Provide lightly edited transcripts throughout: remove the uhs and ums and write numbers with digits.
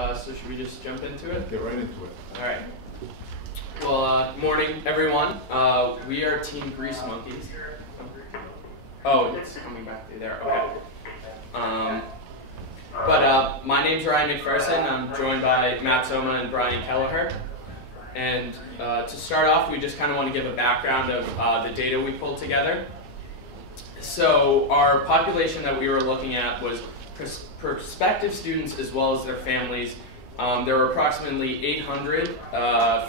So should we just jump into it? Get right into it. All right. Well, morning, everyone. We are Team Grease Monkeys. Oh, it's coming back through there. Okay. My name's Ryan McPherson. I'm joined by Matt Soma and Brian Kelleher. And to start off, we just kind of want to give a background of the data we pulled together. So our population that we were looking at was prospective students as well as their families. There were approximately 800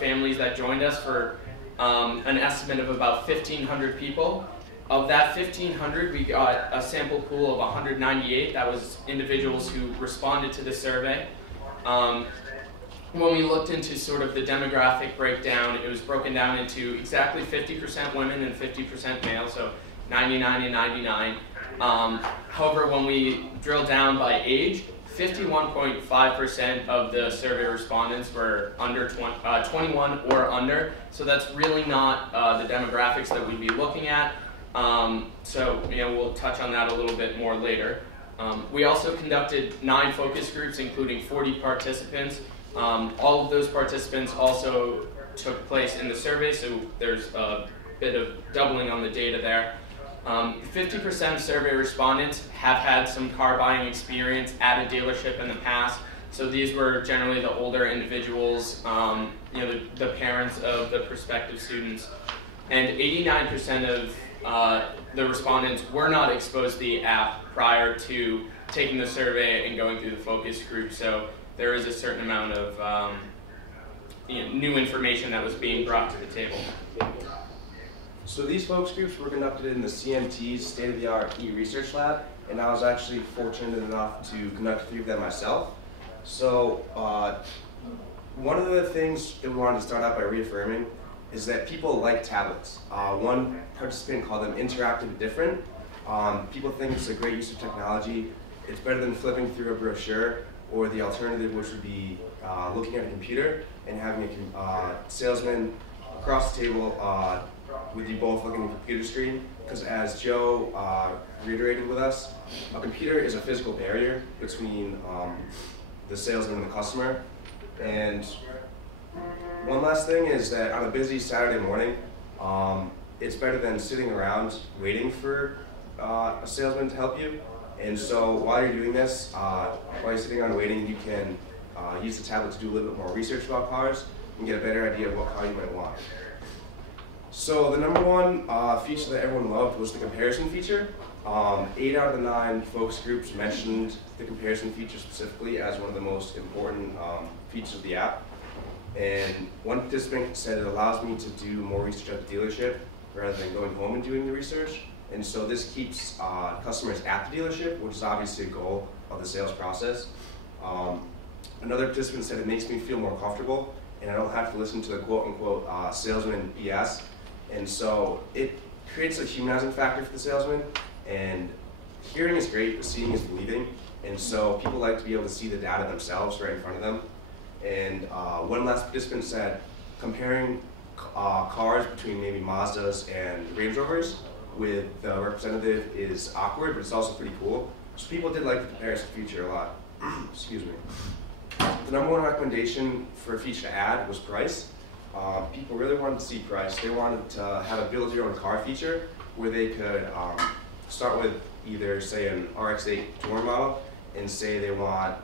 families that joined us for an estimate of about 1,500 people. Of that 1,500, we got a sample pool of 198. That was individuals who responded to the survey. When we looked into sort of the demographic breakdown, it was broken down into exactly 50% women and 50% male, so 99 and 99. However, when we drill down by age, 51.5% of the survey respondents were under 21 or under, so that's really not the demographics that we'd be looking at. We'll touch on that a little bit more later. We also conducted 9 focus groups, including 40 participants. All of those participants also took place in the survey, so there's a bit of doubling on the data there. 50% of survey respondents have had some car buying experience at a dealership in the past. So these were generally the older individuals, the parents of the prospective students. And 89% of the respondents were not exposed to the app prior to taking the survey and going through the focus group. So there is a certain amount of new information that was being brought to the table. So these focus groups were conducted in the CMT's state-of-the-art e-research lab, and I was actually fortunate enough to conduct 3 of them myself. So one of the things that we wanted to start out by reaffirming is that people like tablets. One participant called them interactive and different. People think it's a great use of technology. It's better than flipping through a brochure, or the alternative, which would be looking at a computer and having a salesman across the table with you both looking at the computer screen. Because as Joe reiterated with us, a computer is a physical barrier between the salesman and the customer. And one last thing is that on a busy Saturday morning, it's better than sitting around waiting for a salesman to help you. And so while you're doing this, while you're sitting around waiting, you can use the tablet to do a little bit more research about cars and get a better idea of what car you might want. So the number one feature that everyone loved was the comparison feature. 8 out of the 9 focus groups mentioned the comparison feature specifically as one of the most important features of the app. And one participant said it allows me to do more research at the dealership rather than going home and doing the research. And so this keeps customers at the dealership, which is obviously a goal of the sales process. Another participant said it makes me feel more comfortable and I don't have to listen to the quote-unquote salesman BS. And so it creates a humanizing factor for the salesman, and hearing is great, but seeing is believing. And so people like to be able to see the data themselves right in front of them. And one last participant said comparing cars between maybe Mazdas and Range Rovers with the representative is awkward, but it's also pretty cool. So people did like the comparison feature a lot. Excuse me. The number one recommendation for a feature to add was price. People really wanted to see price. They wanted to have a build your own car feature where they could start with either, say, an RX-8 touring model and say they want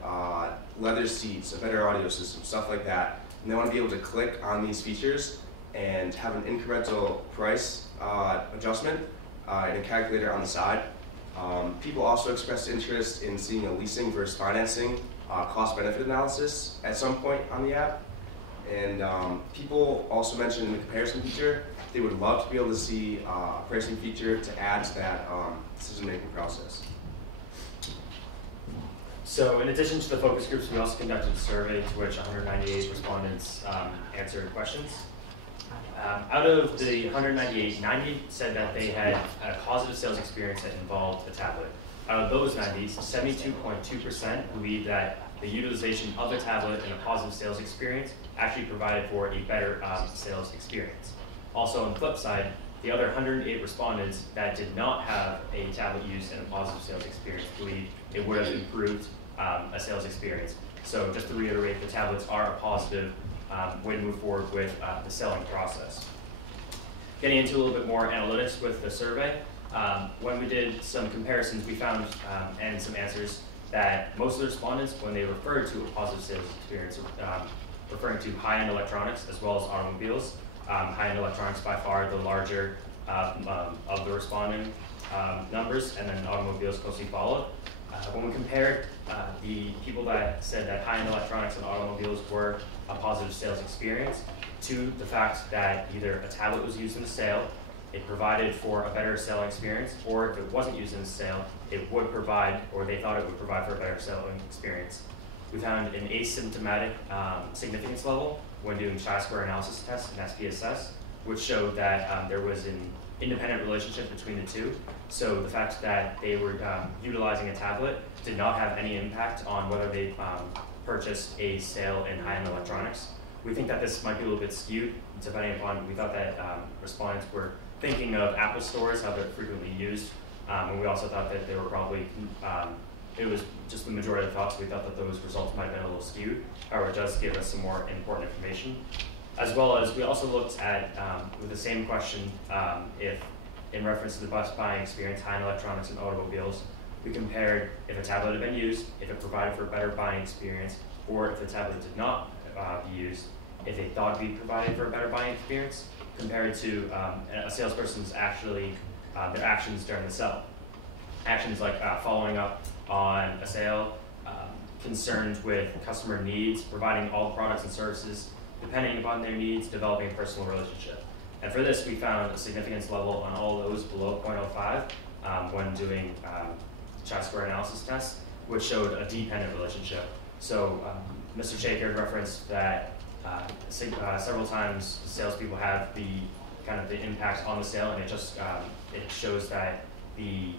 leather seats, a better audio system, stuff like that. And they want to be able to click on these features and have an incremental price adjustment and a calculator on the side. People also expressed interest in seeing a leasing versus financing cost-benefit analysis at some point on the app. And people also mentioned in the comparison feature, they would love to be able to see a pricing feature to add to that decision-making process. So in addition to the focus groups, we also conducted a survey to which 198 respondents answered questions. Out of the 198, 90 said that they had a positive sales experience that involved a tablet. Out of those 90, 72.2% believe that the utilization of a tablet and a positive sales experience actually provided for a better sales experience. Also on the flip side, the other 108 respondents that did not have a tablet use and a positive sales experience believe it would have improved a sales experience. So just to reiterate, the tablets are a positive way to move forward with the selling process. Getting into a little bit more analytics with the survey, when we did some comparisons, we found, and some answers, that most of the respondents, when they referred to a positive sales experience, referring to high-end electronics as well as automobiles. High-end electronics by far the larger of the responding numbers, and then automobiles closely followed. When we compared the people that said that high-end electronics and automobiles were a positive sales experience to the fact that either a tablet was used in the sale, it provided for a better selling experience, or if it wasn't used in the sale, it would provide, or they thought it would provide for a better selling experience. We found an asymptomatic significance level when doing chi-square analysis tests and SPSS, which showed that there was an independent relationship between the two. So the fact that they were utilizing a tablet did not have any impact on whether they purchased a sale in high-end electronics. We think that this might be a little bit skewed, depending upon, we thought that respondents were thinking of Apple stores, how they're frequently used, and we also thought that they were probably, it was just the majority of the thoughts, we thought that those results might have been a little skewed. However, it does give us some more important information. As well as we also looked at, with the same question, if in reference to the bus buying experience, high-end electronics and automobiles, we compared if a tablet had been used, if it provided for a better buying experience, or if the tablet did not be used, if they thought it would be provided for a better buying experience, compared to a salesperson's actually, their actions during the sale. Actions like following up on a sale, concerned with customer needs, providing all the products and services, depending upon their needs, developing a personal relationship. And for this, we found a significance level on all those below 0.05 when doing chi-square analysis tests, which showed a dependent relationship. So Mr. Shaker referenced that several times salespeople have the kind of the impact on the sale, and it just it shows that the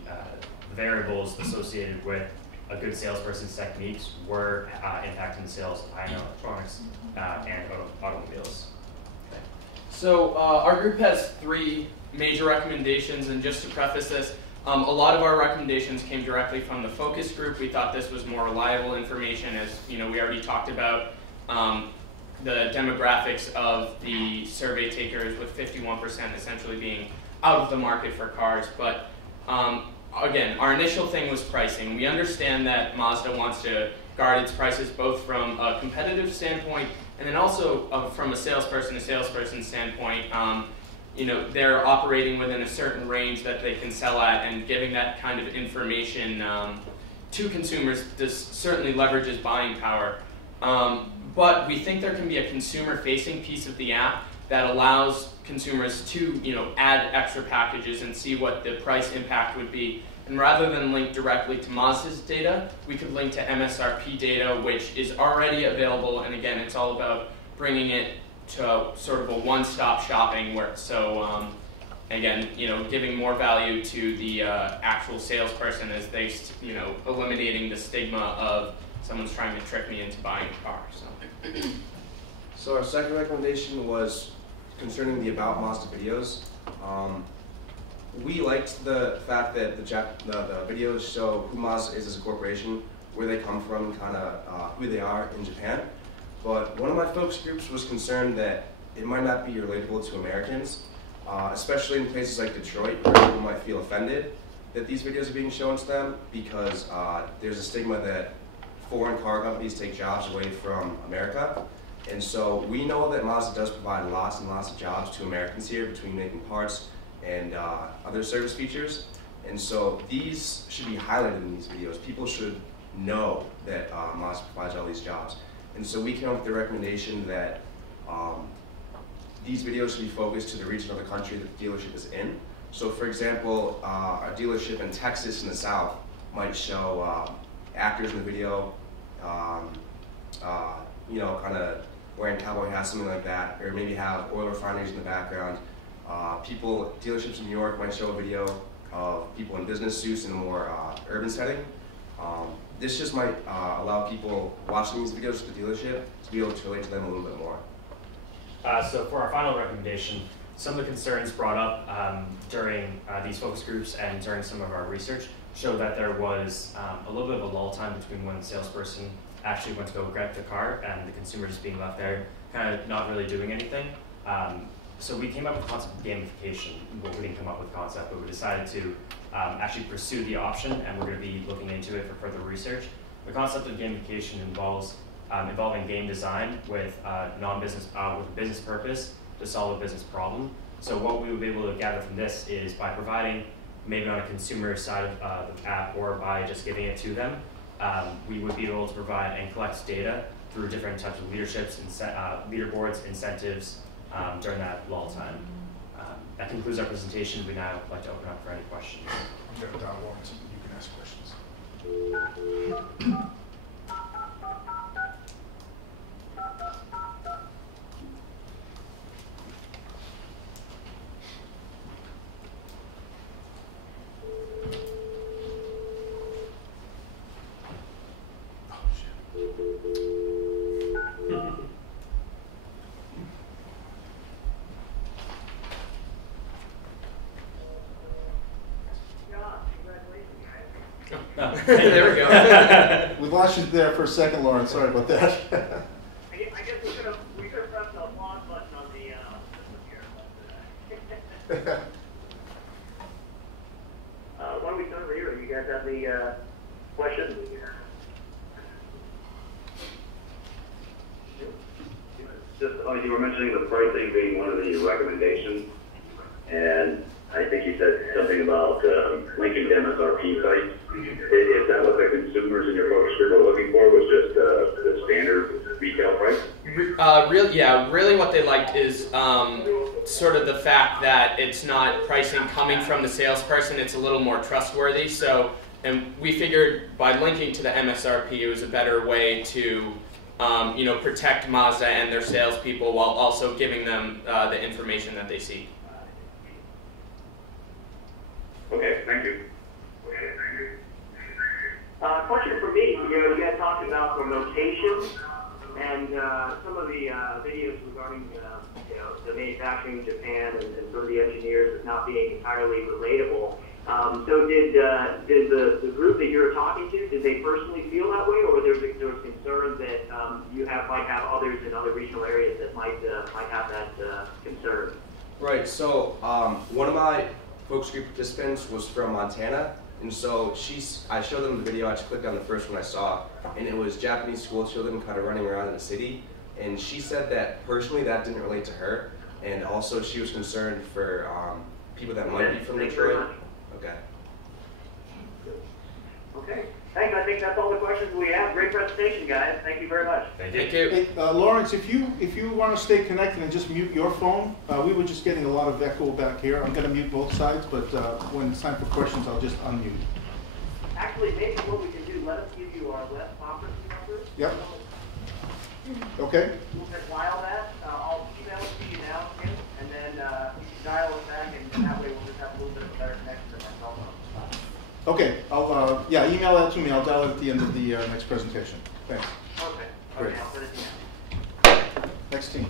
variables associated with a good salesperson's techniques were impacting the sales of high-end electronics and automobiles. Okay. So our group has 3 major recommendations, and just to preface this, a lot of our recommendations came directly from the focus group. We thought this was more reliable information, as we already talked about the demographics of the survey takers, with 51% essentially being out of the market for cars. But again, our initial thing was pricing. We understand that Mazda wants to guard its prices both from a competitive standpoint and then also from a salesperson to salesperson standpoint. They're operating within a certain range that they can sell at, and giving that kind of information to consumers certainly leverages buying power. But we think there can be a consumer-facing piece of the app that allows consumers to add extra packages and see what the price impact would be. And rather than link directly to Mazda's data, we could link to MSRP data, which is already available. And again, it's all about bringing it to sort of a one-stop shopping where, again, giving more value to the actual salesperson as they, eliminating the stigma of someone's trying to trick me into buying a car. So our second recommendation was concerning the About Mazda videos. We liked the fact that the videos show who Mazda is as a corporation, where they come from, kind of who they are in Japan. But one of my focus groups was concerned that it might not be relatable to Americans, especially in places like Detroit, where people might feel offended that these videos are being shown to them, because there's a stigma that foreign car companies take jobs away from America. And so we know that Mazda does provide lots and lots of jobs to Americans here, between making parts and other service features. And so these should be highlighted in these videos. People should know that Mazda provides all these jobs. And so we came up with the recommendation that these videos should be focused to the region of the country that the dealership is in. So for example, a dealership in Texas in the South might show actors in the video, kind of wearing cowboy hats, something like that, or maybe have oil refineries in the background. Dealerships in New York might show a video of people in business suits in a more urban setting. This just might allow people watching these videos at the dealership to be able to relate to them a little bit more. So for our final recommendation, some of the concerns brought up during these focus groups and during some of our research showed that there was a little bit of a lull time between when the salesperson actually went to go get the car, and the consumer just being left there, kind of not really doing anything. So we came up with the concept of gamification. Well, we didn't come up with the concept, but we decided to actually pursue the option, and we're going to be looking into it for further research. The concept of gamification involves involving game design with with a business purpose to solve a business problem. So what we would be able to gather from this is by providing, maybe on a consumer side of the app or by just giving it to them, we would be able to provide and collect data through different types of leaderboards, incentives during that lull time. That concludes our presentation. We now would like to open up for any questions. I'm going to dial Lawrence, and you can ask questions. There we go. We lost you there for a second, Lawrence. Sorry about that. I guess we could have pressed the pause button on the system here. Why don't we start over here? You guys have the questions? Just, you were mentioning the pricing being one of the recommendations, and I think you said something about linking to MSRP sites. Is that what the consumers in your focus group are looking for, was just the standard retail price? Really what they liked is sort of the fact that it's not pricing coming from the salesperson, it's a little more trustworthy. So, and we figured by linking to the MSRP, it was a better way to protect Mazda and their salespeople while also giving them the information that they seek. Okay, thank you. Question for me, you guys talked about the location and some of the videos regarding the manufacturing in Japan and some of the engineers as not being entirely relatable. So did the group that you were talking to, did they personally feel that way, or there was concern that might have others in other regional areas that might have that concern? Right, so one of my focus group participants was from Montana, and so I showed them the video. I just clicked on the first one I saw, and it was Japanese school children kind of running around in the city, and she said that personally that didn't relate to her, and also she was concerned for people that might be from Detroit. Okay. Okay. Thanks. I think that's all the questions we have. Great presentation, guys. Thank you very much. Thank you. Hey, Lawrence, if you want to stay connected and just mute your phone, we were just getting a lot of echo back here. I'm going to mute both sides, but when it's time for questions, I'll just unmute. Actually, maybe what we can do, let us give you our web conference number. Yep. Okay. We'll dial that. I'll email it to you now, Kim, and then you can dial it back, and that way we'll just have a little bit of a better connection to my cell phone. Okay. I'll email that to me. I'll dial it at the end of the next presentation. Thanks. Okay. Great. Okay, I'll put it down. Next team.